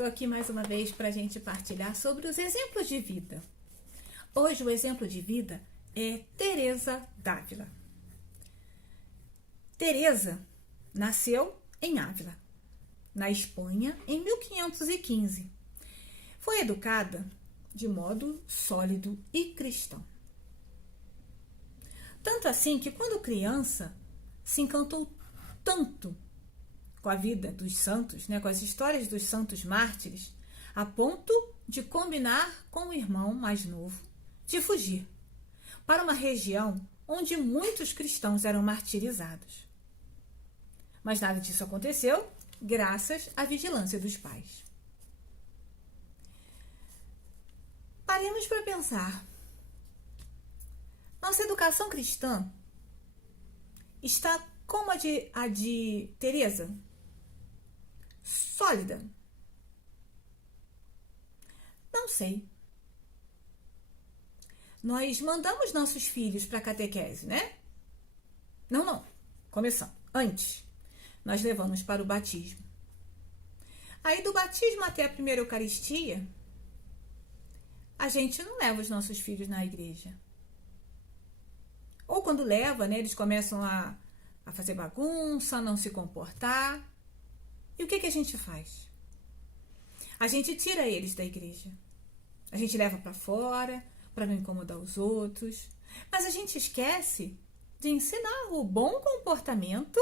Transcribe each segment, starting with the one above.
Estou aqui mais uma vez para a gente partilhar sobre os exemplos de vida. Hoje o exemplo de vida é Teresa d'Ávila. Teresa nasceu em Ávila, na Espanha, em 1515. Foi educada de modo sólido e cristão. Tanto assim que, quando criança, se encantou tanto com a vida dos santos, com as histórias dos santos mártires, a ponto de combinar com o irmão mais novo de fugir para uma região onde muitos cristãos eram martirizados. Mas nada disso aconteceu, graças à vigilância dos pais. Paremos para pensar. Nossa educação cristã está como a de Teresa? Sólida? Não sei. Nós mandamos nossos filhos para a catequese, né? Não. Começando. Antes, nós levamos para o batismo. Aí, do batismo até a primeira Eucaristia, a gente não leva os nossos filhos na igreja. Ou quando leva, eles começam a fazer bagunça, a não se comportar. E o que a gente faz? A gente tira eles da igreja. A gente leva para fora, para não incomodar os outros. Mas a gente esquece de ensinar o bom comportamento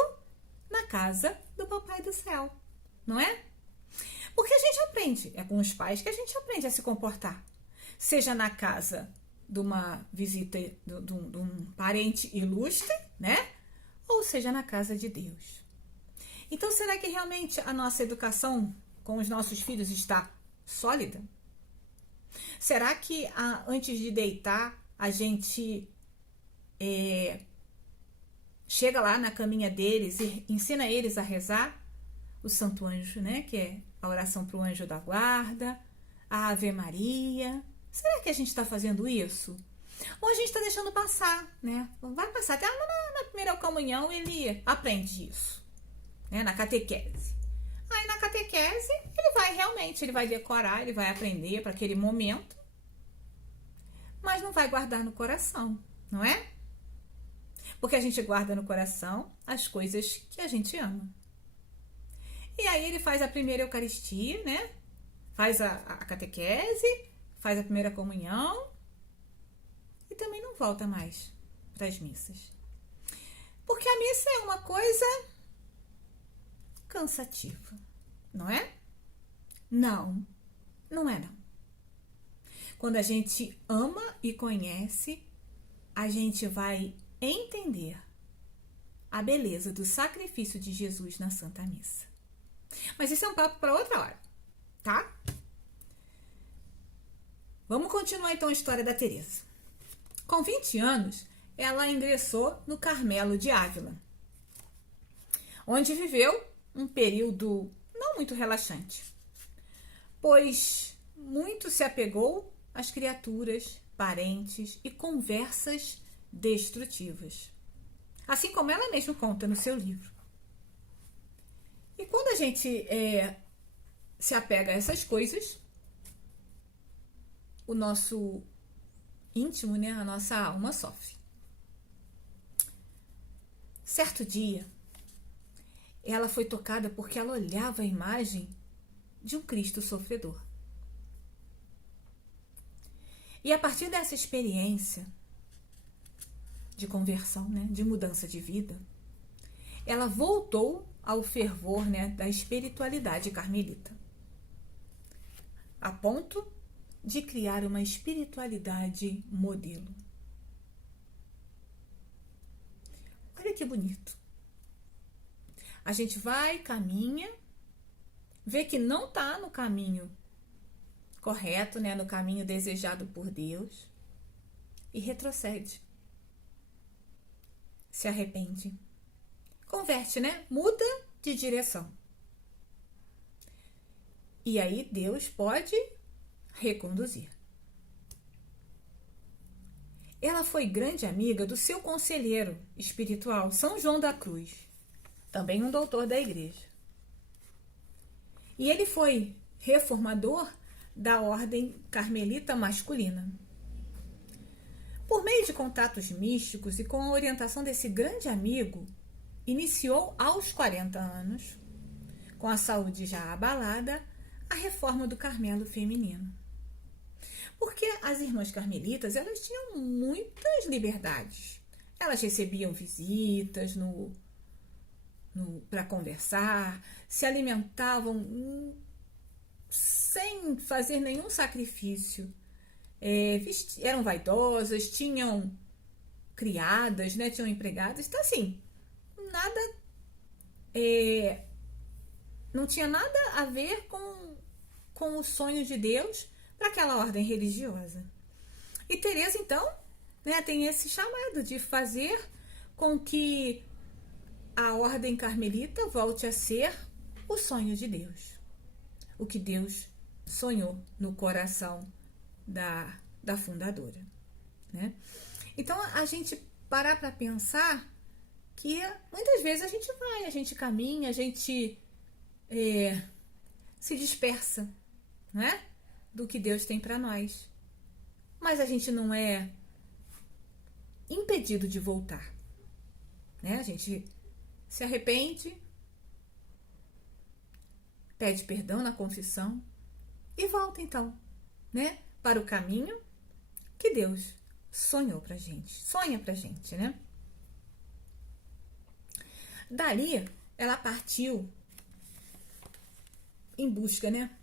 na casa do Papai do Céu, não é? Porque a gente aprende, é com os pais que a gente aprende a se comportar. Seja na casa de uma visita de um parente ilustre, ou seja na casa de Deus. Então, será que realmente a nossa educação com os nossos filhos está sólida? Será que antes de deitar a gente chega lá na caminha deles e ensina eles a rezar o Santo Anjo, que é a oração para o anjo da guarda, a Ave Maria? Será que a gente está fazendo isso? Ou a gente está deixando passar, Vai passar até na primeira comunhão ele aprende isso, na catequese. Aí na catequese ele vai decorar, ele vai aprender para aquele momento, mas não vai guardar no coração, não é? Porque a gente guarda no coração as coisas que a gente ama. E aí ele faz a primeira Eucaristia, Faz a catequese, faz a primeira comunhão e também não volta mais para as missas. Porque a missa é uma coisa cansativa, não é? Não é não. Quando a gente ama e conhece, a gente vai entender a beleza do sacrifício de Jesus na Santa Missa. Mas isso é um papo para outra hora, tá? Vamos continuar então a história da Teresa. Com 20 anos, ela ingressou no Carmelo de Ávila, onde viveu um período não muito relaxante, pois muito se apegou às criaturas, parentes e conversas destrutivas, assim como ela mesma conta no seu livro. E quando a gente se apega a essas coisas, o nosso íntimo, a nossa alma sofre. Certo dia, ela foi tocada porque ela olhava a imagem de um Cristo sofredor. E a partir dessa experiência de conversão, de mudança de vida, ela voltou ao fervor da espiritualidade carmelita, a ponto de criar uma espiritualidade modelo. Olha que bonito. A gente vai, caminha, vê que não está no caminho correto, no caminho desejado por Deus, e retrocede. Se arrepende. Converte, muda de direção. E aí Deus pode reconduzir. Ela foi grande amiga do seu conselheiro espiritual, São João da Cruz, também um doutor da igreja. E ele foi reformador da ordem carmelita masculina. Por meio de contatos místicos e com a orientação desse grande amigo, iniciou aos 40 anos, com a saúde já abalada, a reforma do Carmelo feminino. Porque as irmãs carmelitas, elas tinham muitas liberdades. Elas recebiam visitas para conversar, se alimentavam sem fazer nenhum sacrifício. Eram vaidosas, tinham criadas, né? Tinham empregadas. Então, assim, nada... não tinha nada a ver com o sonho de Deus para aquela ordem religiosa. E Teresa, então, né, tem esse chamado de fazer com que a ordem carmelita volte a ser o sonho de Deus. O que Deus sonhou no coração da fundadora, né? Então, a gente parar para pensar que muitas vezes a gente caminha, a gente se dispersa, né, do que Deus tem para nós. Mas a gente não é impedido de voltar, né? A gente se arrepende, pede perdão na confissão e volta então, né, para o caminho que Deus sonha pra gente, né? Dali, ela partiu em busca, né,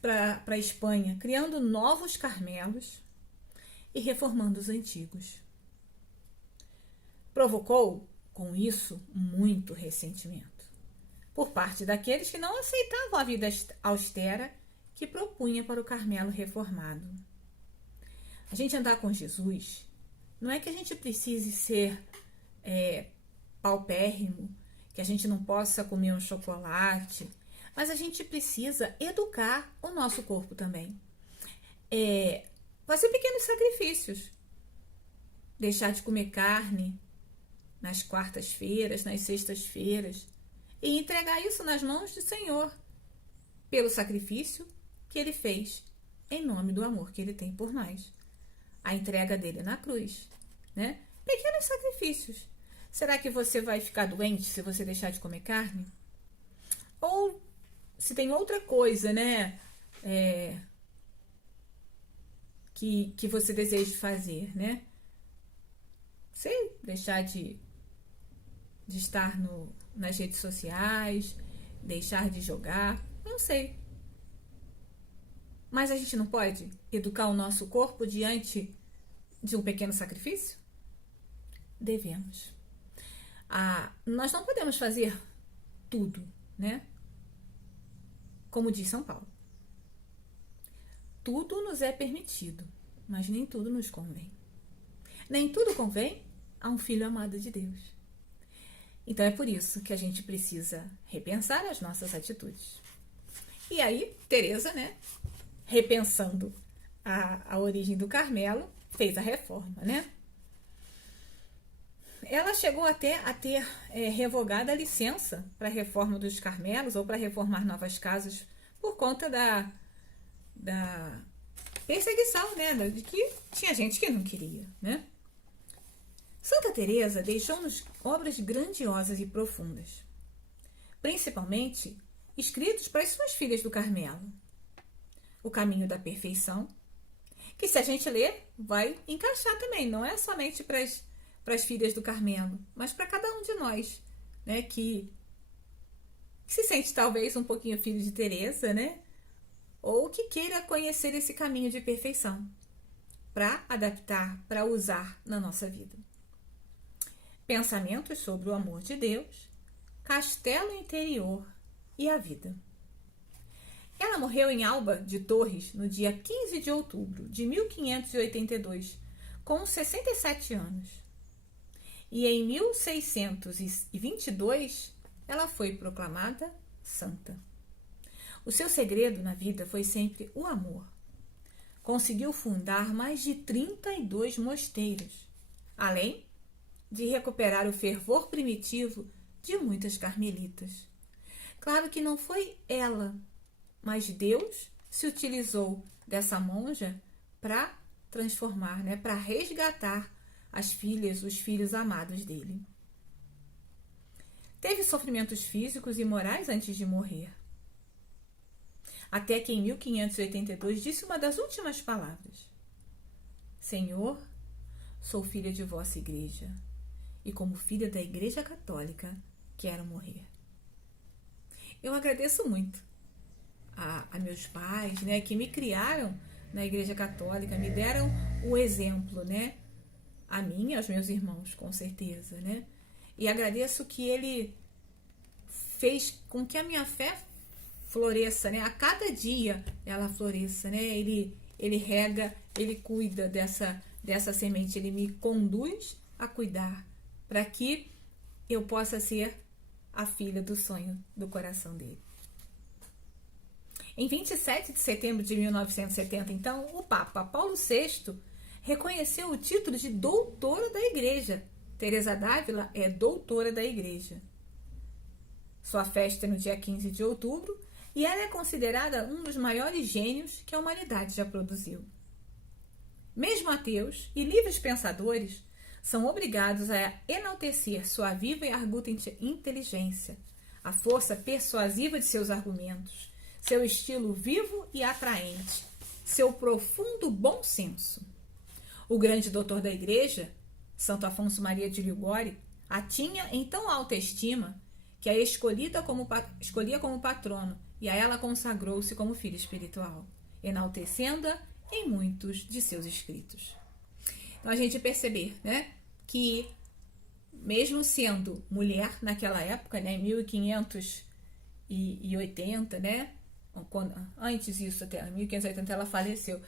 para a Espanha, criando novos Carmelos e reformando os antigos. Provocou, com isso, muito ressentimento por parte daqueles que não aceitavam a vida austera que propunha para o Carmelo reformado. A gente andar com Jesus não é que a gente precise ser paupérrimo, que a gente não possa comer um chocolate, mas a gente precisa educar o nosso corpo também. Fazer pequenos sacrifícios. Deixar de comer carne nas quartas-feiras, nas sextas-feiras, e entregar isso nas mãos do Senhor, pelo sacrifício que Ele fez, em nome do amor que Ele tem por nós. A entrega dele na cruz, né? Pequenos sacrifícios. Será que você vai ficar doente se você deixar de comer carne? Ou se tem outra coisa, né, que você deseja fazer, né? Sei, deixar de estar nas redes sociais, deixar de jogar, não sei. Mas a gente não pode educar o nosso corpo diante de um pequeno sacrifício? Devemos. Nós não podemos fazer tudo, né? Como diz São Paulo. Tudo nos é permitido, mas nem tudo nos convém. Nem tudo convém a um filho amado de Deus. Então é por isso que a gente precisa repensar as nossas atitudes. E aí, Teresa, né, repensando a origem do Carmelo, fez a reforma, né? Ela chegou até a ter revogada a licença para a reforma dos Carmelos ou para reformar novas casas por conta da perseguição, né? De que tinha gente que não queria, né? Santa Teresa deixou-nos obras grandiosas e profundas, principalmente escritos para as suas filhas do Carmelo. O Caminho da Perfeição, que se a gente ler, vai encaixar também, não é somente para as filhas do Carmelo, mas para cada um de nós, né, que se sente talvez um pouquinho filho de Teresa, né, ou que queira conhecer esse caminho de perfeição, para adaptar, para usar na nossa vida. Pensamentos sobre o amor de Deus, Castelo Interior e a vida. Ela morreu em Alba de Torres no dia 15 de outubro de 1582, com 67 anos. E em 1622, ela foi proclamada santa. O seu segredo na vida foi sempre o amor. Conseguiu fundar mais de 32 mosteiros, além de recuperar o fervor primitivo de muitas carmelitas. Claro que não foi ela mas Deus se utilizou dessa monja para transformar, né, para resgatar as filhas, os filhos amados dele. Teve sofrimentos físicos e morais antes de morrer. Até que em 1582 disse uma das últimas palavras: Senhor, sou filha de vossa igreja, e como filha da Igreja Católica, quero morrer. Eu agradeço muito a meus pais, né, que me criaram na Igreja Católica, me deram o exemplo, né, a mim e aos meus irmãos, com certeza, né, e agradeço que ele fez com que a minha fé floresça, né, a cada dia ela floresça, né, ele rega, ele cuida dessa semente, ele me conduz a cuidar, para que eu possa ser a filha do sonho do coração dele. Em 27 de setembro de 1970, então, o Papa Paulo VI reconheceu o título de doutora da Igreja. Teresa d'Ávila é doutora da Igreja. Sua festa é no dia 15 de outubro e ela é considerada um dos maiores gênios que a humanidade já produziu. Mesmo ateus e livres pensadores são obrigados a enaltecer sua viva e arguta inteligência, a força persuasiva de seus argumentos, seu estilo vivo e atraente, seu profundo bom senso. O grande doutor da Igreja, Santo Afonso Maria de Liguori, a tinha em tão alta estima que a escolhia como patrono e a ela consagrou-se como filha espiritual, enaltecendo-a em muitos de seus escritos. Então a gente perceber, né, que mesmo sendo mulher naquela época, né, em 1580, né, antes disso até 1580 ela faleceu.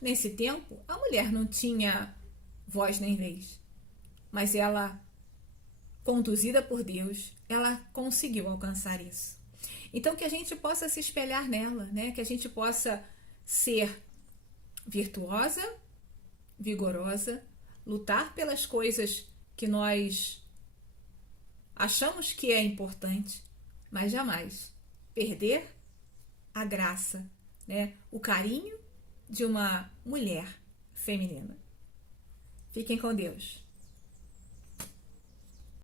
Nesse tempo, a mulher não tinha voz nem vez, mas ela, conduzida por Deus, ela conseguiu alcançar isso. Então que a gente possa se espelhar nela, né, que a gente possa ser virtuosa, vigorosa, lutar pelas coisas que nós achamos que é importante, mas jamais perder a graça, né? O carinho de uma mulher feminina. Fiquem com Deus.